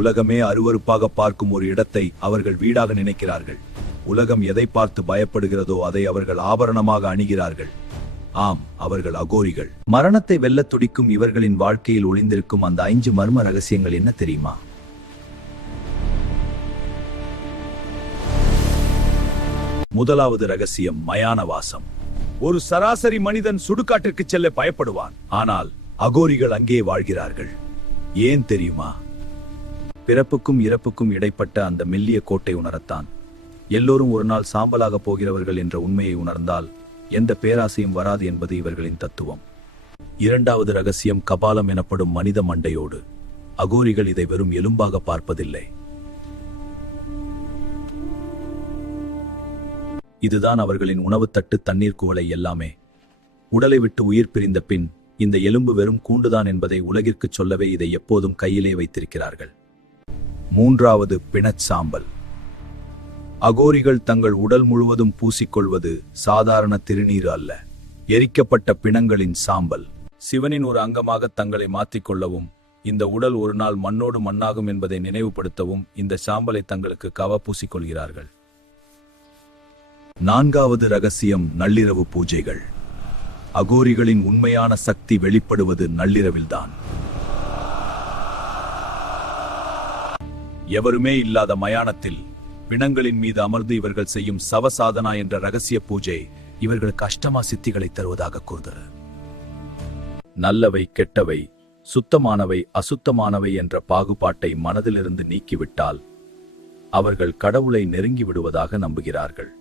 உலகமே அருவருப்பாக பார்க்கும் ஒரு இடத்தை அவர்கள் வீடாக நினைக்கிறார்கள். உலகம் எதை பார்த்து பயப்படுகிறதோ அதை அவர்கள் ஆபரணமாக அணிகிறார்கள். ஆம், அவர்கள் அகோரிகள். மரணத்தை வெல்லத் துடிக்கும் இவர்களின் வாழ்க்கையில் ஒளிந்திருக்கும் அந்த 5 மர்ம ரகசியங்கள் என்ன தெரியுமா? முதலாவது ரகசியம், மயான வாசம். ஒரு சராசரி மனிதன் சுடுகாட்டிற்கு செல்ல பயப்படுவான், ஆனால் அகோரிகள் அங்கே வாழ்கிறார்கள். ஏன் தெரியுமா? பிறப்புக்கும் இறப்புக்கும் இடைப்பட்ட அந்த மெல்லிய கோட்டை உணரத்தான். எல்லோரும் ஒரு நாள் சாம்பலாக போகிறவர்கள் என்ற உண்மையை உணர்ந்தால் எந்த பேராசையும் வராது என்பது இவர்களின் தத்துவம். இரண்டாவது ரகசியம், கபாலம் எனப்படும் மனித மண்டையோடு. அகோரிகள் இதை வெறும் எலும்பாக பார்ப்பதில்லை. இதுதான் அவர்களின் உணவு தட்டு, தண்ணீர் குவளை எல்லாமே. உடலை விட்டு உயிர் பிரிந்த பின் இந்த எலும்பு வெறும் கூண்டுதான் என்பதை உலகிற்கு சொல்லவே இதை எப்போதும் கையிலே வைத்திருக்கிறார்கள். மூன்றாவது, பிணச் சாம்பல். அகோரிகள் தங்கள் உடல் முழுவதும் பூசிக்கொள்வது சாதாரண திருநீர் அல்ல, எரிக்கப்பட்ட பிணங்களின் சாம்பல். சிவனின் ஒரு அங்கமாக தங்களை மாற்றிக்கொள்ளவும், இந்த உடல் ஒரு நாள் மண்ணோடு மண்ணாகும் என்பதை நினைவுபடுத்தவும் இந்த சாம்பலை தங்களுக்கு கவ பூசிக்கொள்கிறார்கள். நான்காவது ரகசியம், நள்ளிரவு பூஜைகள். அகோரிகளின் உண்மையான சக்தி வெளிப்படுவது நள்ளிரவில்தான். எவருமே இல்லாத மயானத்தில் பிணங்களின் மீது அமர்ந்து இவர்கள் செய்யும் சவசாதனா என்ற ரகசிய பூஜை இவர்களுக்கு அஷ்டமா சித்திகளை தருவதாக கூறுகிறது. நல்லவை கெட்டவை, சுத்தமானவை அசுத்தமானவை என்ற பாகுபாட்டை மனதிலிருந்து நீக்கிவிட்டால் அவர்கள் கடவுளை நெருங்கி விடுவதாக நம்புகிறார்கள்.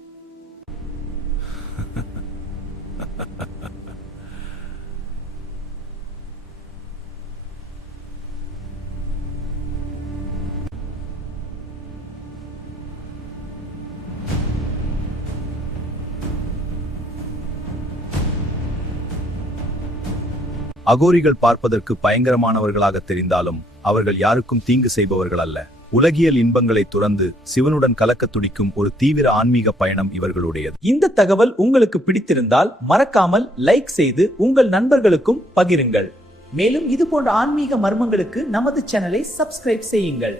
அகோரிகள் பார்ப்பதற்கு பயங்கரமானவர்களாக தெரிந்தாலும் அவர்கள் யாருக்கும் தீங்கு செய்பவர்கள் அல்ல. உலகியல் இன்பங்களை துறந்து சிவனுடன் கலக்க துடிக்கும் ஒரு தீவிர ஆன்மீக பயணம் இவர்களுடையது. இந்த தகவல் உங்களுக்கு பிடித்திருந்தால் மறக்காமல் லைக் செய்து உங்கள் நண்பர்களுக்கும் பகிருங்கள். மேலும் இது போன்ற ஆன்மீக மர்மங்களுக்கு நமது சேனலை சப்ஸ்கிரைப் செய்யுங்கள்.